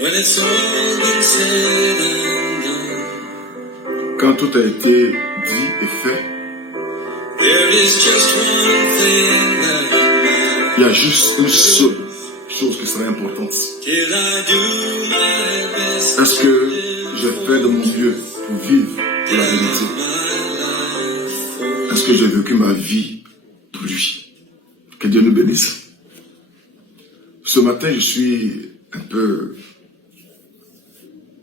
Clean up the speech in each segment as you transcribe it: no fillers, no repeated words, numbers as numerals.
when it's all been said and done, quand tout a été dit et fait, there is just one thing that matters. il y a juste une seule chose qui serait importante. Till I do my best Est-ce que j'ai fait de mon mieux pour vivre pour la vérité? Est-ce que j'ai vécu ma vie pour lui? Que Dieu nous bénisse. Ce matin, je suis un peu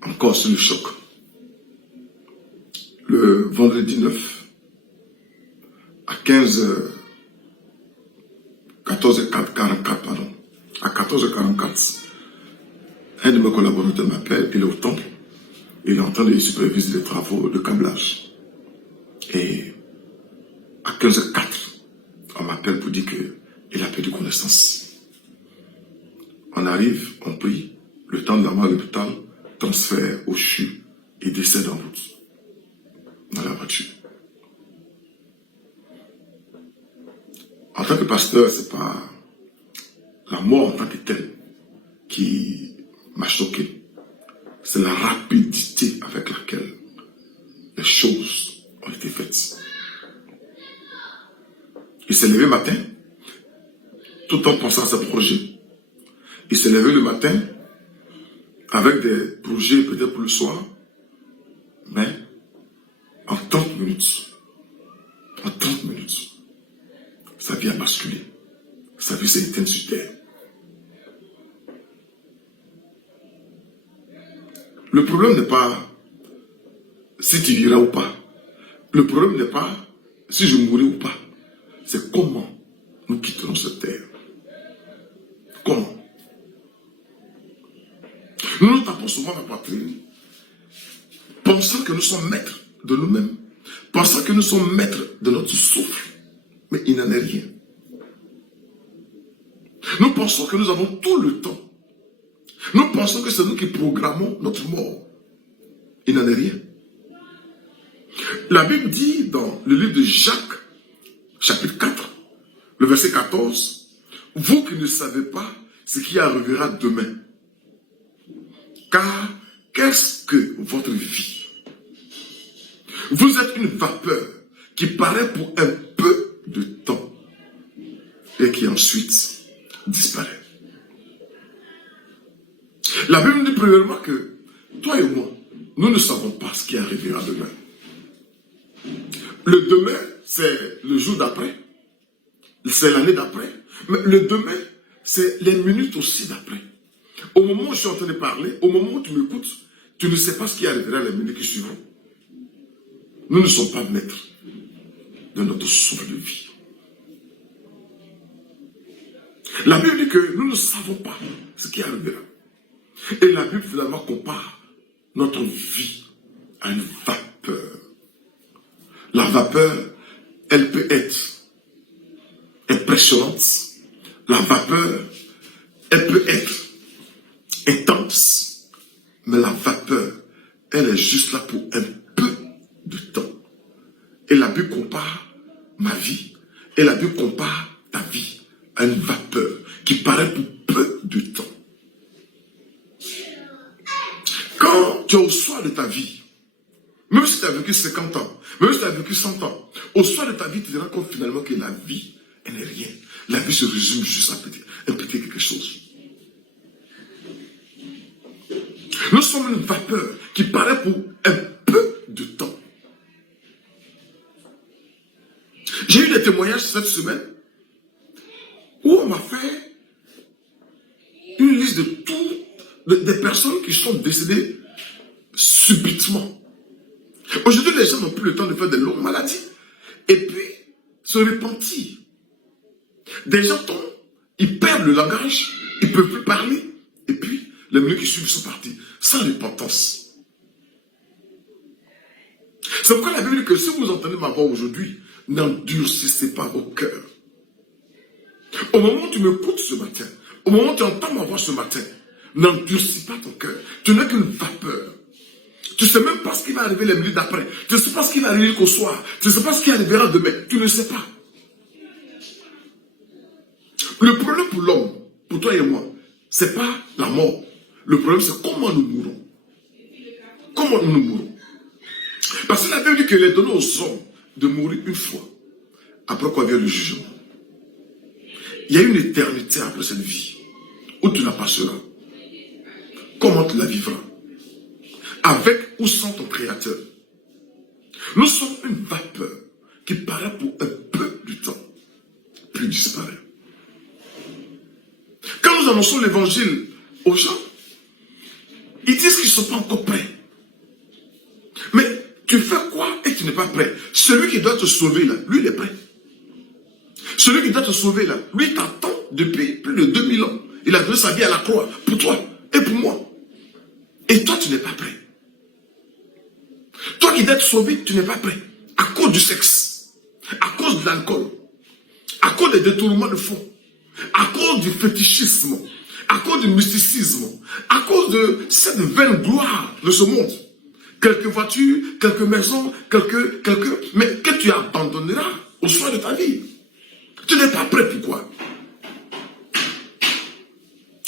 encore sous le choc. Le vendredi 9, à 14h44, pardon, à 14h44, un de mes collaborateurs m'appelle, il est au temple, il est en train de superviser les travaux de câblage. Et à 15h04, on m'appelle pour dire qu'il a perdu connaissance. On arrive, on prie, le temps de l'amener à l'hôpital, transfert au CHU et décède en route, dans la voiture. En tant que pasteur, c'est pas la mort en tant que telle qui m'a choqué. C'est la rapidité avec laquelle les choses ont été faites. Il s'est levé matin, tout en pensant à ce projet. Il s'est levé le matin avec des projets peut-être pour le soir, mais en 30 minutes, sa vie a basculé. Sa vie s'est éteinte sur terre. Le problème n'est pas si tu iras ou pas. Le problème n'est pas si je mourrai ou pas. C'est comment nous quitterons cette terre. Comment? Nous nous tapons souvent la poitrine, pensant que nous sommes maîtres de nous-mêmes, pensant que nous sommes maîtres de notre souffle, mais il n'en est rien. Nous pensons que nous avons tout le temps. Nous pensons que c'est nous qui programmons notre mort. Il n'en est rien. La Bible dit dans le livre de Jacques, chapitre 4, le verset 14, « Vous qui ne savez pas ce qui arrivera demain, car qu'est-ce que votre vie? Vous êtes une vapeur qui paraît pour un peu de temps et qui ensuite disparaît. » La Bible dit premièrement que toi et moi, nous ne savons pas ce qui arrivera demain. Le demain, c'est le jour d'après, c'est l'année d'après, mais le demain, c'est les minutes aussi d'après. Au moment où je suis en train de parler, au moment où tu m'écoutes, tu ne sais pas ce qui arrivera les minutes qui suivront. Nous ne sommes pas maîtres de notre souffle de vie. La Bible dit que nous ne savons pas ce qui arrivera. Et la Bible finalement compare notre vie à une vapeur. La vapeur, elle peut être impressionnante. La vapeur, elle peut être intense. Mais la vapeur, elle est juste là pour un peu de temps. Et la Bible compare ma vie, et la Bible compare ta vie à une vapeur qui paraît pour peu de temps. Quand tu es au soir de ta vie, même si tu as vécu 50 ans, même si tu as vécu 100 ans, au soir de ta vie, tu te rends compte finalement que la vie, elle n'est rien. La vie se résume juste à un petit quelque chose. Nous sommes une vapeur qui paraît pour un peu de temps. J'ai eu des témoignages cette semaine où on m'a fait une liste de toutes des personnes qui sont décédées subitement. Aujourd'hui, les gens n'ont plus le temps de faire de longues maladies. Et puis, se repentir. Des gens tombent, ils perdent le langage, ils ne peuvent plus parler. Et puis, les minutes qui suivent sont partis, sans repentance. C'est pourquoi la Bible dit que si vous entendez ma voix aujourd'hui, n'endurcissez pas vos cœurs. Au moment où tu m'écoutes ce matin, au moment où tu entends ma voix ce matin, n'endurcis pas ton cœur. Tu n'es qu'une vapeur. Tu ne sais même pas ce qui va arriver les minutes d'après. Tu ne sais pas ce qui va arriver qu'au soir. Tu ne sais pas ce qui arrivera demain. Tu ne sais pas. Le problème pour l'homme, pour toi et moi, ce n'est pas la mort. Le problème, c'est comment nous mourrons. Comment nous mourrons. Parce que la Bible dit qu'il est donné aux hommes de mourir une fois. Après quoi vient le jugement. Il y a une éternité après cette vie où tu la passeras. Comment tu la vivras? Avec ou sans ton Créateur. Nous sommes une vapeur qui paraît pour un peu du temps, puis disparaît. Quand nous annonçons l'évangile aux gens, ils disent qu'ils ne sont pas encore prêts. Mais tu fais quoi et tu n'es pas prêt? Celui qui doit te sauver là, lui il est prêt. Celui qui doit te sauver là, lui t'attend depuis plus de 2000 ans. Il a donné sa vie à la croix pour toi et pour moi. Et toi tu n'es pas prêt. Toi qui dois être sauvé, tu n'es pas prêt. À cause du sexe, à cause de l'alcool, à cause des détournements de fonds, à cause du fétichisme, à cause du mysticisme, à cause de cette vaine gloire de ce monde. Quelques voitures, quelques maisons, mais que tu abandonneras au soir de ta vie. Tu n'es pas prêt, pourquoi?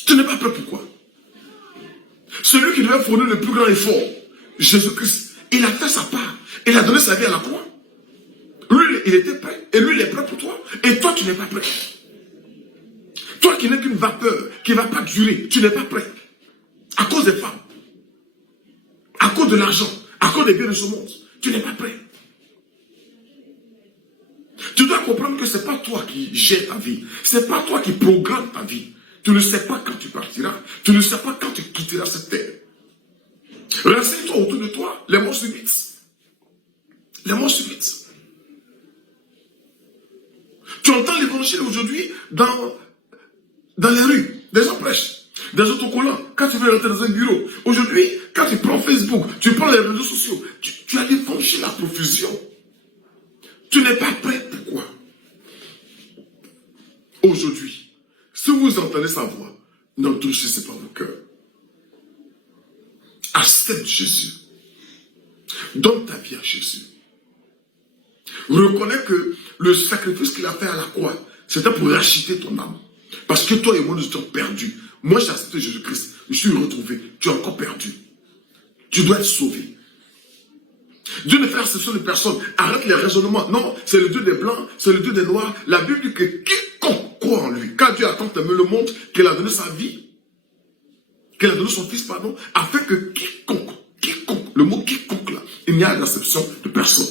Tu n'es pas prêt, pourquoi? Celui qui devait fournir le plus grand effort, Jésus-Christ, il a fait sa part. Il a donné sa vie à la croix. Lui, il était prêt. Et lui, il est prêt pour toi. Et toi, tu n'es pas prêt. Toi qui n'es qu'une vapeur, qui ne va pas durer, tu n'es pas prêt. À cause des femmes. À cause de l'argent. À cause des biens de ce monde. Tu n'es pas prêt. Tu dois comprendre que ce n'est pas toi qui gères ta vie. Ce n'est pas toi qui programme ta vie. Tu ne sais pas quand tu partiras. Tu ne sais pas quand tu quitteras cette terre. Renseigne-toi autour de toi, les morts subites. Les morts subites. Tu entends l'évangile aujourd'hui dans les rues. Des gens prêchent. Des autocollants. Quand tu veux rentrer dans un bureau. Aujourd'hui, quand tu prends Facebook, tu prends les réseaux sociaux, tu as l'évangile à profusion. Tu n'es pas prêt. Pourquoi? Aujourd'hui, si vous entendez sa voix, n'endurcissez pas vos cœurs. Accepte Jésus. Donne ta vie à Jésus. Reconnais que le sacrifice qu'il a fait à la croix, c'était pour racheter ton âme. Parce que toi et moi, nous étions perdus. Moi, j'ai accepté Jésus-Christ. Je suis retrouvé. Tu es encore perdu. Tu dois être sauvé. Dieu ne fait exception de personne. Arrête les raisonnements. Non, c'est le Dieu des blancs, c'est le Dieu des noirs. La Bible dit que quiconque croit en lui, quand Dieu a tant aimé le monde, qu'il a donné sa vie, qu'il a donné son fils, pardon, afin que quiconque, le mot quiconque là, il n'y a l'exception de personne.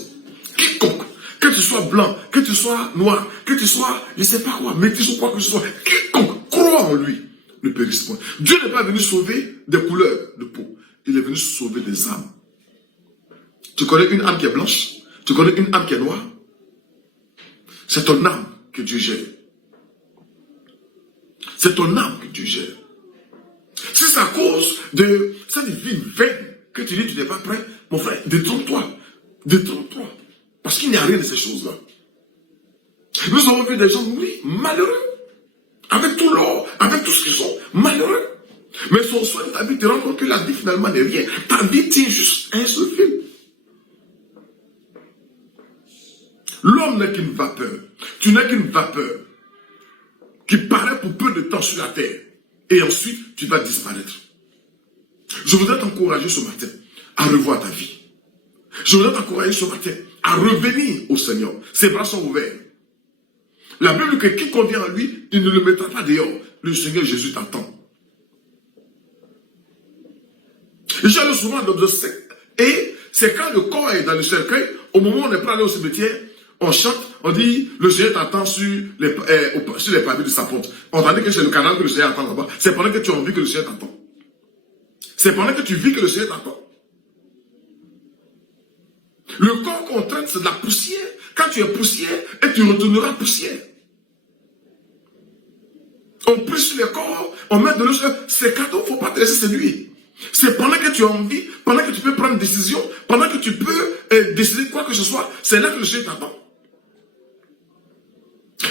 Quiconque, que tu sois blanc, que tu sois noir, que tu sois, je ne sais pas quoi, métis ou quoi que ce soit, quiconque croit en lui ne périsse point. Dieu n'est pas venu sauver des couleurs de peau, il est venu sauver des âmes. Tu connais une âme qui est blanche? Tu connais une âme qui est noire? C'est ton âme que Dieu gère. C'est ton âme que Dieu gère. Si c'est à cause de cette vie vaine que tu dis que tu n'es pas prêt, mon frère, détrompe-toi. Détrompe-toi. Parce qu'il n'y a rien de ces choses-là. Nous avons vu des gens mourir malheureux. Avec tout l'or, avec tout ce qu'ils sont, malheureux. Mais son soin de ta vie te rend compte que la vie finalement n'est rien. Ta vie tient juste un seul fil. L'homme n'est qu'une vapeur. Tu n'es qu'une vapeur qui paraît pour peu de temps sur la terre. Et ensuite, tu vas disparaître. Je voudrais t'encourager ce matin à revoir ta vie. Je voudrais t'encourager ce matin à revenir au Seigneur. Ses bras sont ouverts. La Bible dit que quiconque vient à lui, il ne le mettra pas dehors. Le Seigneur Jésus t'attend. J'ai souvent d'observer. Et c'est quand le corps est dans le cercueil, au moment où on est prêt à aller au cimetière, on chante, on dit, le Seigneur t'attend sur les pavés de sa porte. On t'a dit que c'est le canal que le Seigneur attend là-bas. C'est pendant que tu as envie que le Seigneur t'attend. C'est pendant que tu vis que le Seigneur t'attend. Le corps qu'on traite, c'est de la poussière. Quand tu es poussière, et tu retourneras poussière. On prie sur les corps, on met de l'eau sur ces cadeaux, il ne faut pas te laisser séduire. C'est pendant que tu as envie, pendant que tu peux prendre une décision, pendant que tu peux décider quoi que ce soit, c'est là que le Seigneur t'attend.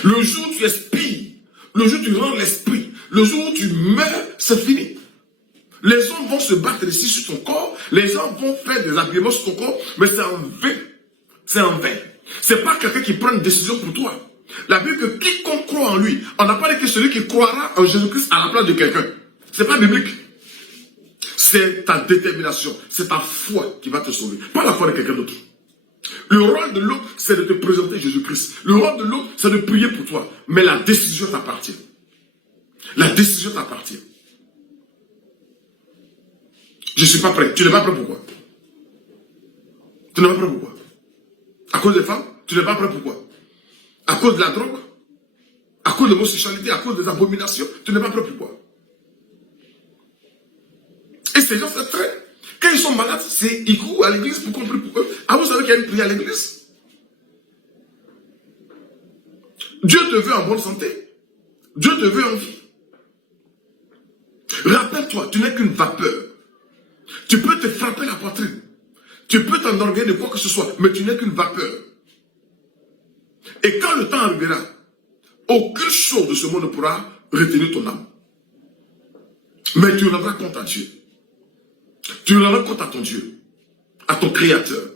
Le jour où tu expires, le jour où tu rends l'esprit, le jour où tu meurs, c'est fini. Les hommes vont se battre ici sur ton corps, les hommes vont faire des habillements sur ton corps, mais c'est en vain. C'est en vain. C'est pas quelqu'un qui prend une décision pour toi. La Bible dit que quiconque croit en lui, on n'a pas dit que celui qui croira en Jésus-Christ à la place de quelqu'un. C'est pas biblique. c'est ta détermination, c'est ta foi qui va te sauver, pas la foi de quelqu'un d'autre. Le rôle de l'autre, c'est de te présenter Jésus-Christ. Le rôle de l'autre, c'est de prier pour toi. Mais la décision t'appartient. La décision t'appartient. Je ne suis pas prêt. Tu n'es pas prêt pourquoi? Tu n'es pas prêt pourquoi? À cause des femmes? Tu n'es pas prêt pourquoi? À cause de la drogue? À cause de l'homosexualité? À cause des abominations? Tu n'es pas prêt pourquoi? Et ces gens, c'est très... Quand ils sont malades, ils courent à l'église pour qu'on prie pour eux. Ah, vous savez qu'il y a une prière à l'église? Dieu te veut en bonne santé. Dieu te veut en vie. Rappelle-toi, tu n'es qu'une vapeur. Tu peux te frapper la poitrine. Tu peux t'enorgueillir de quoi que ce soit, mais tu n'es qu'une vapeur. Et quand le temps arrivera, aucune chose de ce monde ne pourra retenir ton âme. Mais tu rendras compte à Dieu. Tu rendras compte à ton Dieu, à ton Créateur.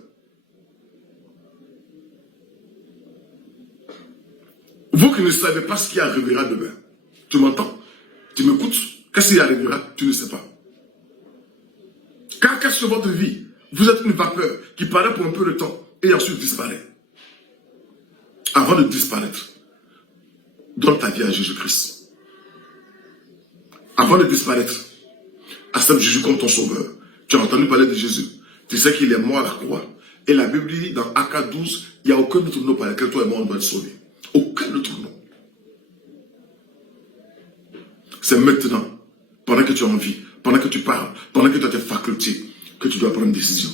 Vous qui ne savez pas ce qui arrivera demain, tu m'entends? Tu m'écoutes? Qu'est-ce qui arrivera? Tu ne sais pas. Car qu'est-ce que votre vie? Vous êtes une vapeur qui paraît pour un peu de temps et ensuite disparaît. Avant de disparaître, donne ta vie à Jésus-Christ. Avant de disparaître, accepte Jésus comme ton sauveur. Tu as entendu parler de Jésus. Tu sais qu'il est mort à la croix. Et la Bible dit dans Actes 12, il n'y a aucun autre nom par lequel toi et moi on doit être sauvés. Aucun autre nom. C'est maintenant, pendant que tu as envie, pendant que tu parles, pendant que tu as tes facultés, que tu dois prendre une décision.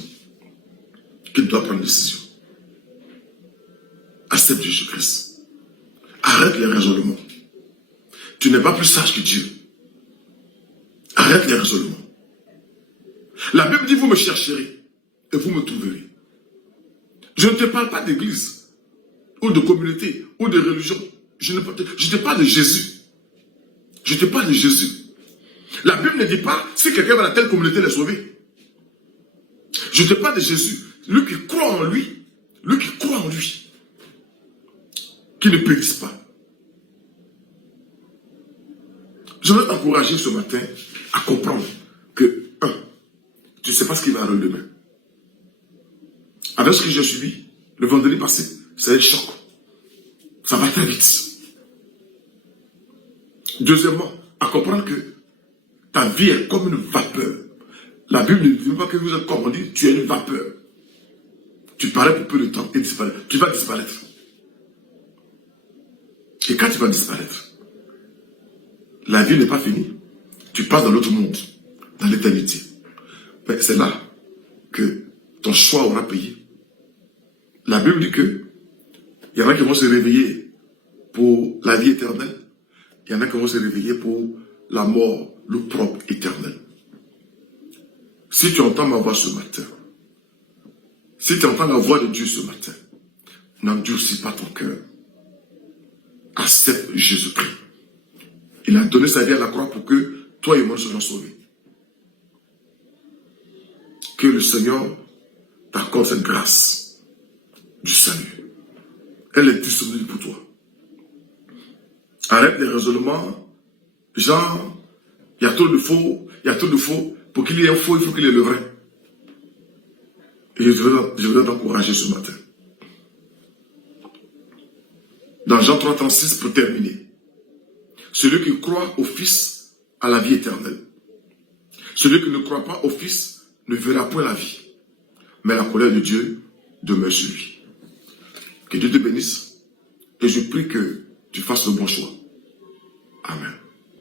Que tu dois prendre une décision. Accepte Jésus-Christ. Arrête les raisonnements. Tu n'es pas plus sage que Dieu. Arrête les raisonnements. La Bible dit, vous me chercherez et vous me trouverez. Je ne te parle pas d'église, ou de communauté, ou de religion. Je te parle de Jésus. Je te parle de Jésus. La Bible ne dit pas, si quelqu'un va dans telle communauté, les sauver. Je te parle de Jésus. Lui qui croit en lui, qui ne périsse pas. Je veux t'encourager ce matin à comprendre que, tu ne sais pas ce qui va arriver demain. Avec ce que j'ai subi le vendredi passé, c'est un choc. Ça va très vite. Deuxièmement, à comprendre que ta vie est comme une vapeur. La Bible ne dit pas que vous êtes comme on dit, tu es une vapeur. Tu parais pour peu de temps et disparaître. Tu vas disparaître. Et quand tu vas disparaître, la vie n'est pas finie. Tu passes dans l'autre monde, dans l'éternité. Mais c'est là que ton choix aura payé. La Bible dit que il y en a qui vont se réveiller pour la vie éternelle. Il y en a qui vont se réveiller pour la mort, le propre éternel. Si tu entends ma voix ce matin, si tu entends la voix de Dieu ce matin, n'endurcis pas ton cœur. Accepte Jésus-Christ. Il a donné sa vie à la croix pour que toi et moi soyons sauvés. Que le Seigneur t'accorde cette grâce du salut. Elle est disponible pour toi. Arrête les raisonnements. Genre, il y a trop de faux, il y a trop de faux. Pour qu'il y ait un faux, il faut qu'il y ait le vrai. Et je veux t'encourager ce matin. Dans Jean 3,36, pour terminer. Celui qui croit au Fils a la vie éternelle. Celui qui ne croit pas au Fils ne verra point la vie. Mais la colère de Dieu demeure sur lui. Que Dieu te bénisse. Et je prie que tu fasses le bon choix. Amen.